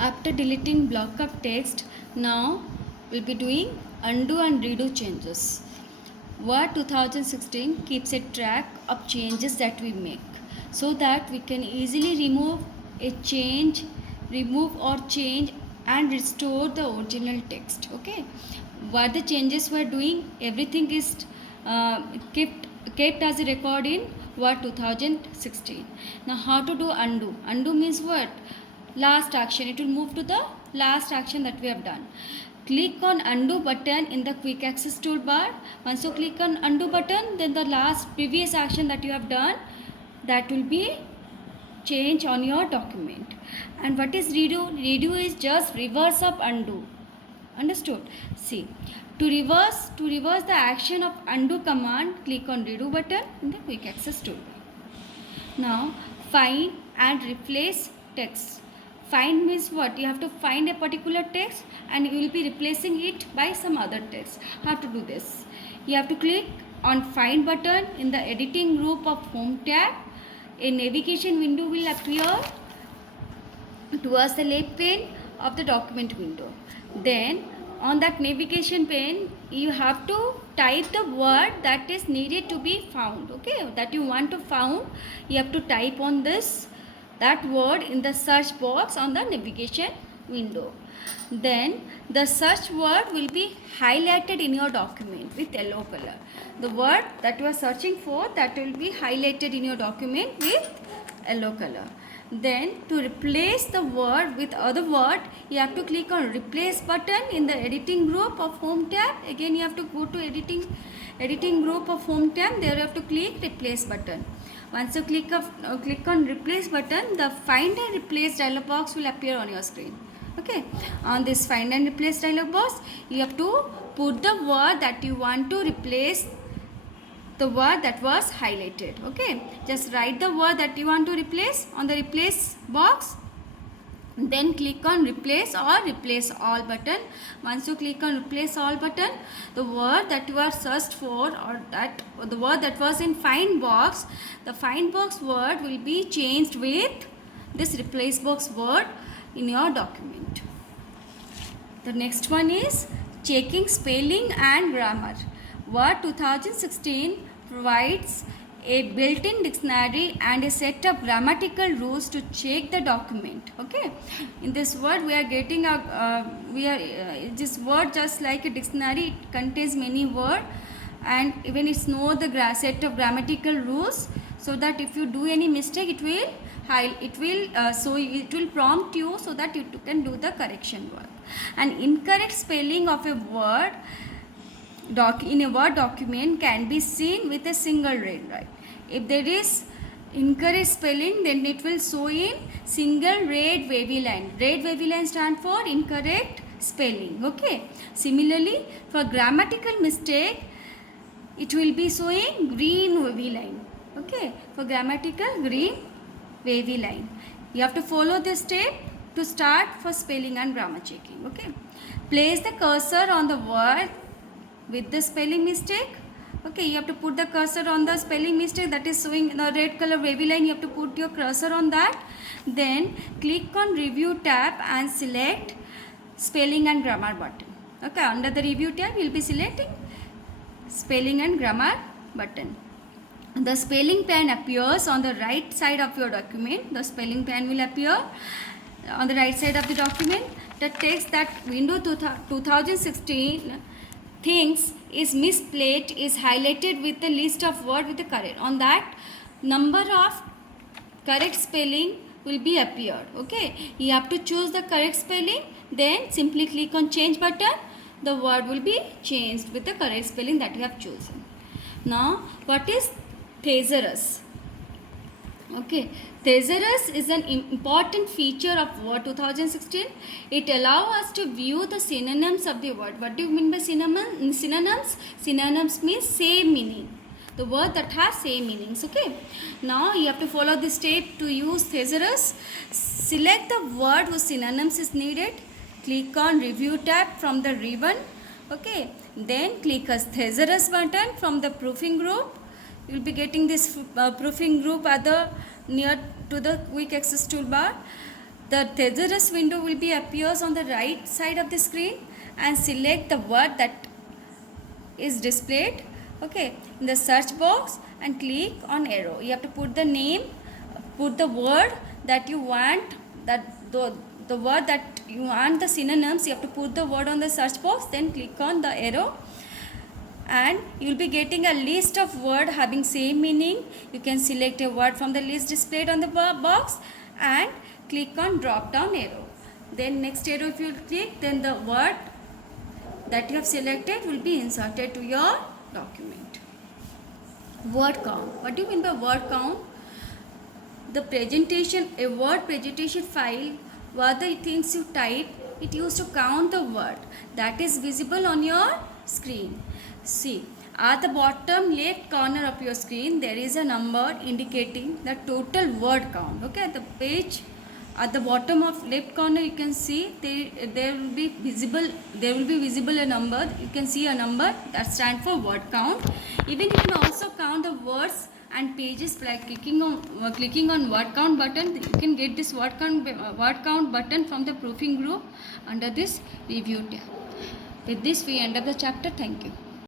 After deleting block of text, now we'll be doing undo and redo changes. Word 2016 keeps a track of changes that we make so that we can easily remove or change and restore the original text. Okay, what the changes we're doing, everything is uh, kept as a record in Word 2016. Now, how to do undo? Undo means what? Last action. It will move to the last action that we have done. Click on undo button in the quick access toolbar. Once you click on undo button, then the last previous action that you have done, that will be change on your document. And what is redo? Redo is just reverse of undo. Understood? See, to reverse the action of undo command, click on redo button in the quick access toolbar. Now find and replace text. Find means what? You have to find a particular text and you will be replacing it by some other text. How to do this? You have to click on find button in the editing group of home tab. A navigation window will appear towards the left pane of the document window. Then on that navigation pane, you have to type the word that is needed to be found. Okay, that you want to found, you have to type on that word in the search box on the navigation window. Then the search word will be highlighted in your document with yellow color. The word that you are searching for, that will be highlighted in your document with yellow color. Then to replace the word with other word, you have to click on replace button in the editing group of home tab. Again you have to go to editing group of home tab. There you have to click replace button. Once you click on replace button, the find and replace dialog box will appear on your screen. Okay, on this find and replace dialog box, you have to put the word that you want to replace the word that was highlighted. Okay, just write the word that you want to replace on the replace box, then click on replace or replace all button. Once you click on replace all button, the word that you are searched for, or the word that was in find box, the find box word will be changed with this replace box word in your document. The next one is checking spelling and grammar. Word 2016 provides a built-in dictionary and a set of grammatical rules to check the document. Okay, in this word we are getting this word just like a dictionary. It contains many words and even it's know the set of grammatical rules, so that if you do any mistake, it will prompt you so that you can do the correction work. An incorrect spelling of a word in a Word document can be seen with a single red line. If there is incorrect spelling, then it will show in single red wavy line. Red wavy line stands for incorrect spelling. Okay. Similarly, for grammatical mistake, it will be showing green wavy line. Okay. For grammatical, green wavy line. You have to follow this step to start for spelling and grammar checking. Okay. Place the cursor on the word with the spelling mistake. Okay, you have to put the cursor on the spelling mistake that is showing the red color wavy line. You have to put your cursor on that. Then click on review tab and select spelling and grammar button. Okay, under the review tab you will be selecting spelling and grammar button. The spelling pane appears on the right side of your document. The spelling pane will appear on the right side of the document. The text that window 2016 thinks is misplaced is highlighted with the list of words with the correct. On that, number of correct spelling will be appeared. Okay, you have to choose the correct spelling, then simply click on change button. The word will be changed with the correct spelling that you have chosen. Now, what is thesaurus? Okay, thesaurus is an important feature of Word 2016. It allows us to view the synonyms of the word. What do you mean by synonyms? Synonyms means same meaning. The word that has same meanings. Okay. Now you have to follow this step to use thesaurus. Select the word whose synonyms is needed. Click on review tab from the ribbon. Okay. Then click a thesaurus button from the proofing group. You will be getting this proofing group near to the quick access toolbar. The thesaurus window will be appears on the right side of the screen, and select the word that is displayed, okay, in the search box and click on arrow. You have to put the name, put the word that you want, that the word that you want the synonyms. You have to put the word on the search box, then click on the arrow, and you will be getting a list of words having same meaning. You can select a word from the list displayed on the box and click on drop down arrow. Then next arrow if you click, then the word that you have selected will be inserted to your document. Word count. What do you mean by word count? The presentation, a word presentation file, what the things you type, it used to count the word that is visible on your screen. See, at the bottom left corner of your screen, there is a number indicating the total word count. Okay, at the page, at the bottom of left corner, you can see there will be visible a number. You can see a number that stands for word count. Even you can also count the words and pages by clicking on word count button. You can get this word count button from the proofing group under this review tab. With this, we end up the chapter. Thank you.